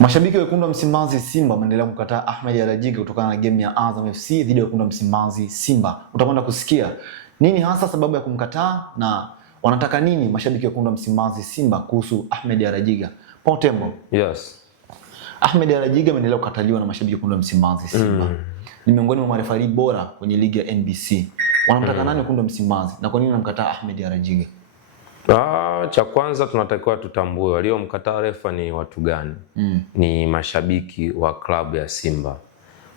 Mashabiki wa wekundu wa Msimbazi Simba wameendelea kumkataa Ahmed Ally Jiga kutokana na game ya Azam FC dhidi ya wekundu wa Msimbazi Simba. Utakwenda kusikia nini hasa sababu ya kumkataa na wanataka nini mashabiki wa wekundu wa Msimbazi Simba kuhusu Ahmed Ally Jiga. Tembo. Yes. Ahmed Ally Jiga ameendelea kukataliwa na mashabiki wa wekundu wa Msimbazi Simba. Ni miongoni mwa marefari bora kwenye ligi ya NBC. Wanamtaka nani wekundu wa Msimbazi na kwa nini wanamkataa Ahmed Ally Jiga? Cha kwanza tunatakiwa tutambue waliomkataa refa ni watu gani. Ni mashabiki wa klabu ya Simba.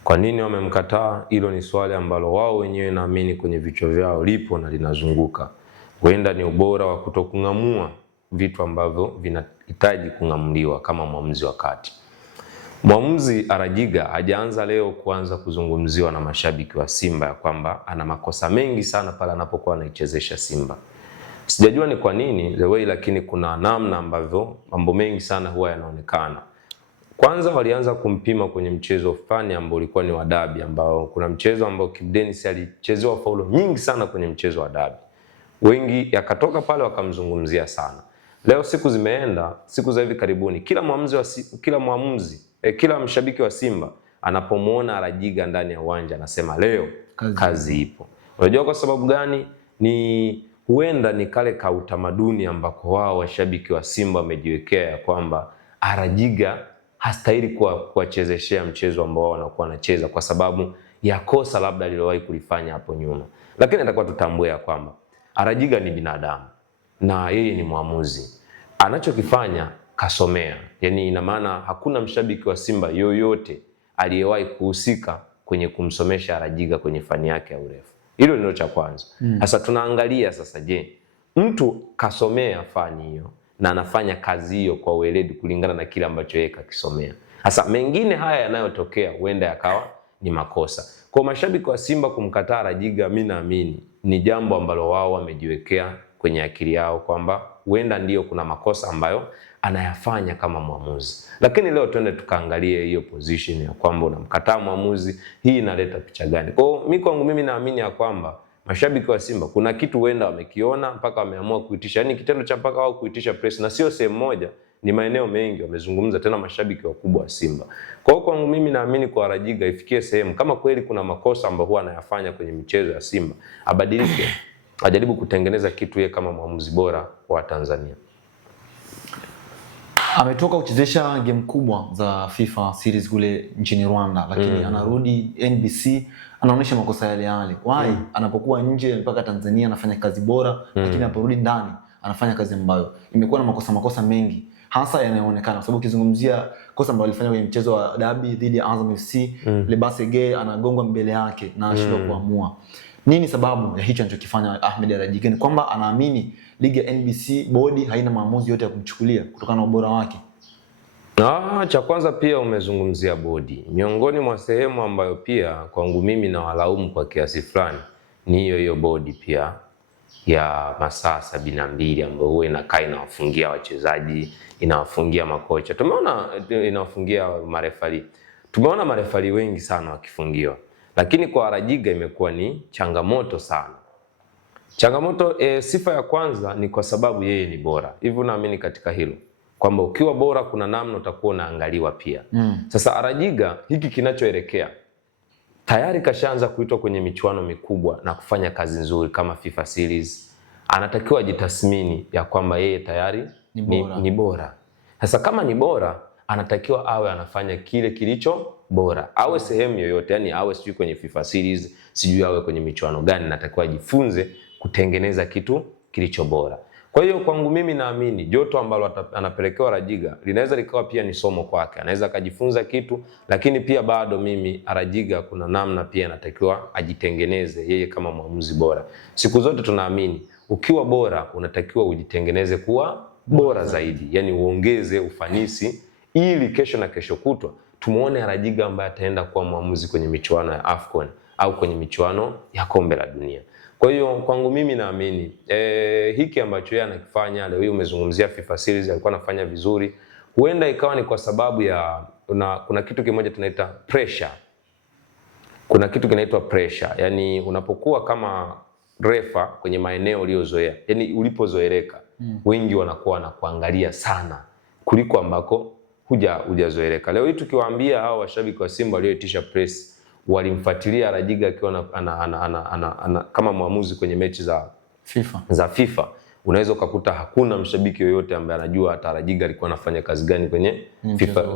Kwa nini wamemkataa? Hilo ni swali ambalo wao wenyewe naamini kwenye vichwa vyao lipo na linazunguka. Huenda ni ubora wa kutokung'amua vitu ambavyo vinahitaji kung'amuliwa kama mwamuzi wa kati. Mwamuzi Ally Jiga hajaanza leo kuanza kuzungumziwa na mashabiki wa Simba ya kwamba ana makosa mengi sana pale anapokuwa anaichezesha Simba. Sijajua ni kwa nini the way, lakini kuna namna ambavyo mambo mengi sana huwa yanaonekana. Kwanza walianza kumpima kwenye mchezo fulani ambao ulikuwa ni wa dabi, ambao kuna mchezo ambao Kibu Denis alichezewa faulo nyingi sana kwenye mchezo wa dabi. Wengi yakatoka pale wakamzungumzia sana. Leo siku zimeenda, siku za hivi karibuni, kila mshabiki wa Simba anapomuona Ally Jiga ndani ya uwanja anasema leo kazi ipo. Unajua kwa sababu gani? Huenda ni kale ka utamaduni ambako wao washabiki wa Simba wamejiwekea ya kwamba Ally Jiga hastahili kuwachezeshea mchezo ambao wanakuwa wanacheza kwa sababu ya kosa labda alilowahi kulifanya hapo nyuma. Lakini atakuwa tutambue ya kwamba Ally Jiga ni binadamu na yeye ni mwamuzi. Anachokifanya kasomea. Yaani ina maana hakuna mshabiki wa Simba yoyote aliyewahi kuhusika kwenye kumsomesha Ally Jiga kwenye fani yake ya urefu. Hilo ndio cha kwanza. Sasa tunaangalia sasa, je, mtu kasomea fani hiyo na anafanya kazi hiyo kwa weledi kulingana na kile ambacho yeye kakisomea. Sasa mengine haya yanayotokea huenda yakawa ni makosa. Kwa mashabiki wa Simba kumkataa Ally Jiga, mimi naamini ni jambo ambalo wao wamejiwekea kwenye akili yao kwamba huenda ndio kuna makosa ambayo anayafanya kama mwamuzi. Lakini leo twende tukaangalie hiyo position ya kwamba unamkataa mwamuzi, hii inaleta picha gani? Kwangu mimi naamini ya kwamba mashabiki wa Simba kuna kitu huenda wamekiona mpaka wameamua kuitisha, yani kitendo cha mpaka wao kuitisha press, na sio sehemu moja, ni maeneo mengi wamezungumza tena mashabiki wakubwa wa Simba. Kwangu mimi naamini kwa Ally Jiga ifikie sehemu kama kweli kuna makosa ambayo huwa anayafanya kwenye michezo ya Simba, abadilike, ajaribu kutengeneza kitu yeye kama mwamuzi bora wa Tanzania. Ametoka kuchezesha game kubwa za FIFA series kule nchini Rwanda, lakini anarudi NBC anaonyesha makosa yale yale. Why? Anapokuwa nje mpaka Tanzania anafanya kazi bora, lakini anaporudi ndani anafanya kazi ambayo imekuwa na makosa mengi, hasa yanayoonekana. Kwa sababu ukizungumzia kosa ambalo alifanya kwenye mchezo wa dabi dhidi ya Azam FC, Lebasege anagongwa mbele yake na anashindwa kuamua. Nini sababu ya hicho anachokifanya Ahmed Ally Jiga? Ni kwamba anaamini ligi ya NBC bodi haina maamuzi yote ya kumchukulia kutokana na ubora wake. Cha kwanza pia umezungumzia bodi. Miongoni mwa sehemu ambayo pia kwangu mimi na walaumu kwa kiasi fulani ni hiyo bodi pia ya masaa 72 ambayo huwa inakaa inawafungia wachezaji, inawafungia makocha. Tumeona inawafungia marefali. Tumeona marefali wengi sana wakifungiwa. Lakini kwa Ally Jiga imekuwa ni changamoto sana. Changamoto sifa ya kwanza ni kwa sababu yeye ni bora. Hivyo naamini katika hilo kwamba ukiwa bora kuna namna utakuwa unaangaliwa pia. Sasa Ally Jiga hiki kinachoelekea tayari kashaanza kuitwa kwenye michuano mikubwa na kufanya kazi nzuri kama FIFA series. Anatakiwa ajitathmini ya kwamba yeye tayari ni bora. Sasa kama ni bora anatakiwa awe anafanya kile kilicho bora. Awe sehemu yoyote, yani awe sijui kwenye FIFA series, sijui awe kwenye michuano gani, natakiwa ajifunze kutengeneza kitu kilicho bora. Kwa hiyo kwangu mimi naamini joto ambalo anapelekewa Ally Jiga linaweza likawa pia ni somo kwake. Anaweza akajifunza kitu, lakini pia bado mimi Ally Jiga kuna namna pia anatakiwa ajitengeneze yeye kama mwamuzi bora. Siku zote tunaamini ukiwa bora unatakiwa ujitengeneze kuwa bora zaidi. Yani uongeze ufanisi ili kesho na kesho kutwa tumuone Ally Jiga ambaye ataenda kuwa mwamuzi kwenye michuano ya AFCON au kwenye michuano ya kombe la dunia. Kwa hiyo kwangu mimi naamini hiki ambacho yeye anakifanya leo, umezungumzia FIFA series alikuwa anafanya vizuri, huenda ikawa ni kwa sababu ya kuna kitu kimoja tunaita pressure. Kuna kitu kinaitwa pressure. Yani unapokuwa kama refa kwenye maeneo uliozoea, yani ulipozoeleka, wengi wanakuwa na kuangalia sana kuliko ambako hujazoeleka. Leo hii tukiwaambia hao washabiki wa Simba walioitisha press walimfuatilia Rajiga akiwa kama mwamuzi kwenye mechi za FIFA, unaweza ukakuta hakuna mshabiki yoyote ambaye anajua hata Rajiga alikuwa anafanya kazi gani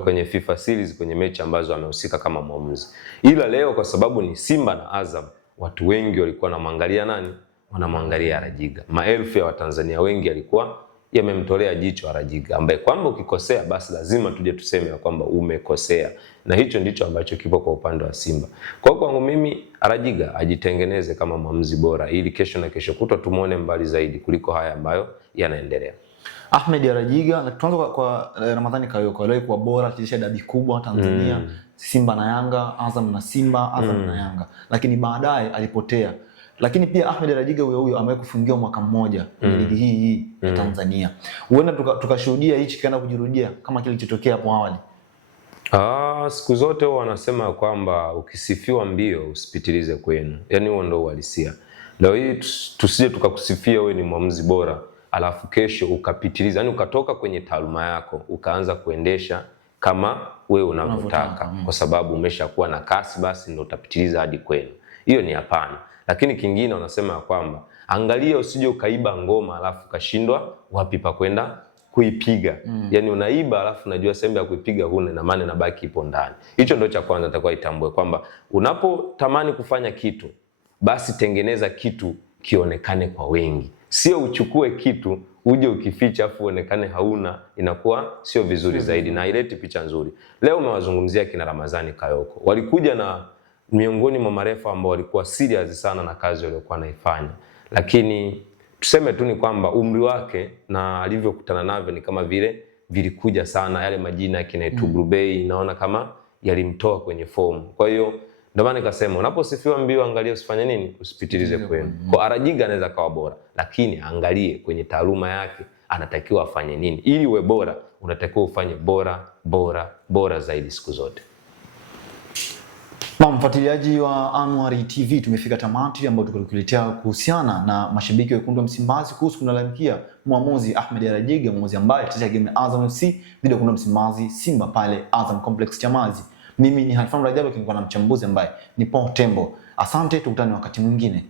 kwenye FIFA series, kwenye mechi ambazo amehusika kama mwamuzi. Ila leo kwa sababu ni Simba na Azam, watu wengi walikuwa wanamwangalia nani? Wanamwangalia Rajiga. Maelfu ya Watanzania wengi alikuwa yamemtolea jicho Rajiga, ambaye kwamba ukikosea basi lazima tuje tuseme ya kwamba umekosea, na hicho ndicho ambacho kipo kwa upande wa Simba. Kwa kwangu mimi, Rajiga ajitengeneze kama mwamuzi bora ili kesho na kesho kutwa tumuone mbali zaidi kuliko haya ambayo yanaendelea. Ahmed Rajiga, tuanze kwa Ramadhani Kayoko, alikuwa bora, alichezesha dabi kubwa Tanzania, Simba na Yanga, Azam na Simba, Azam na Yanga, lakini baadaye alipotea. Lakini pia Ahmed Rajiga huyo amewahi kufungiwa mwaka mmoja kwenye ligi hii ya Tanzania. Huenda tukashuhudia hichi kana kujirudia kama kile kilichotokea hapo awali. Siku zote wanasema kwamba ukisifiwa mbio usipitilize kwenu. Yaani huo ndio uhalisia. Leo hii tusije tukakusifia wewe ni mwamuzi bora, alafu kesho ukapitiliza, yani ukatoka kwenye taaluma yako ukaanza kuendesha kama wewe unavyotaka, kwa sababu umeshakuwa na kasi, basi ndio utapitiliza hadi kwenu. Hiyo ni hapana. Lakini kingine wanasema kwamba angalia usije ukaiba ngoma alafu kashindwa wapi pa kwenda kuipiga. Yaani unaiba alafu unajua sehemu ya kuipiga huna, na maana inabaki ipo ndani. Hicho ndio cha kwanza nitakuwa itambue kwamba unapotamani kufanya kitu, basi tengeneza kitu kionekane kwa wengi. Sio uchukue kitu uje ukificha afu uonekane hauna, inakuwa sio vizuri zaidi na haileti picha nzuri. Leo umewazungumzia kina Ramadhani Kayoko. Walikuja na miongoni mwa marefa ambao walikuwa serious sana na kazi waliokuwa naifanya. Lakini tuseme tu ni kwamba umri wake na alivyokutana navyo ni kama vile vilikuja sana, yale majina kina Tugru Bey naona kama yalimtoa kwenye fomu. Kwa hiyo ndio maana nikasema unaposifiwa mbio angalia usifanye nini? Usipitilize kwenu. Kwa Rajiga anaweza kawa bora, lakini angalie kwenye taaluma yake anatakiwa afanye nini. Ili uwe bora, unatakiwa ufanye bora zaidi siku zote. Na mfuatiliaji wa Anwar TV, tumefika tamati ambayo tulikuletea kuhusiana na mashabiki wa Wekundu wa Msimbazi kuhusu kulalamikia mwamuzi Ahmed Rajiga, mwamuzi ambaye alichezesha game ya Azam FC dhidi ya Wekundu wa Msimbazi Simba pale Azam Complex Chamazi. Mimi ni Halfan Rajabu, nilikuwa na mchambuzi ambaye ni Paul Tembo. Asante, tukutane wakati mwingine.